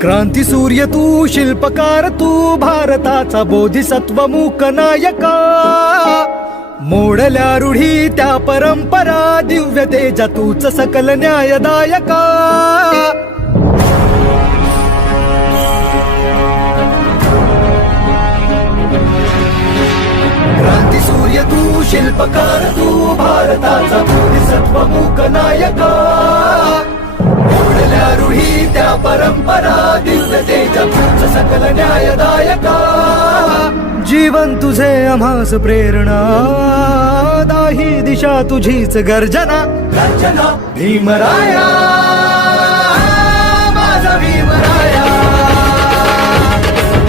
क्रांती सूर्य तू, शिल्पकार तू, भारताचा बोधिसत्व मूक नायका. मोडल्या रूढी त्या परंपरा, दिव्य तेजा तूच सकल न्यायदायका. क्रांती सूर्य तू, शिल्पकार तू, भारताचा बोधिसत्व मूक नायका. मोडल्या रूढी त्या परंपरा, दिव्य तेजा तूच सकल न्यायदायका. जीवन तुझे आम्हास प्रेरणा, दाही दिशा तुझीच गर्जना. गर्जना भीमराया, माझा भीमराया,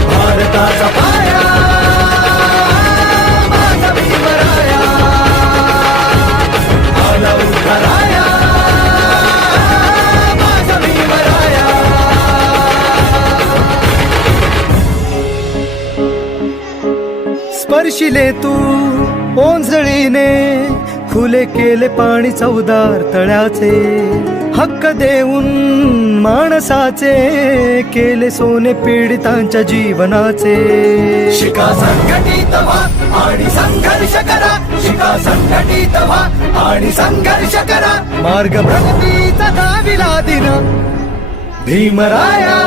भारताचा पाया, माझा भीमराया, आला उद्धाराया, माझा भीमराया. स्पर्शिले तू ओंजळीने, खुले केले पाणी चौदार तळ्याचे. हक्क देऊन माणसाचे, केले सोने पीडितांच्या जीवनाचे. शिका संघटित व्हा आणि संघर्ष करा, शिका संघटित व्हा आणि संघर्ष करा. मार्ग प्रगतीचा दाविला दिन भीमराया.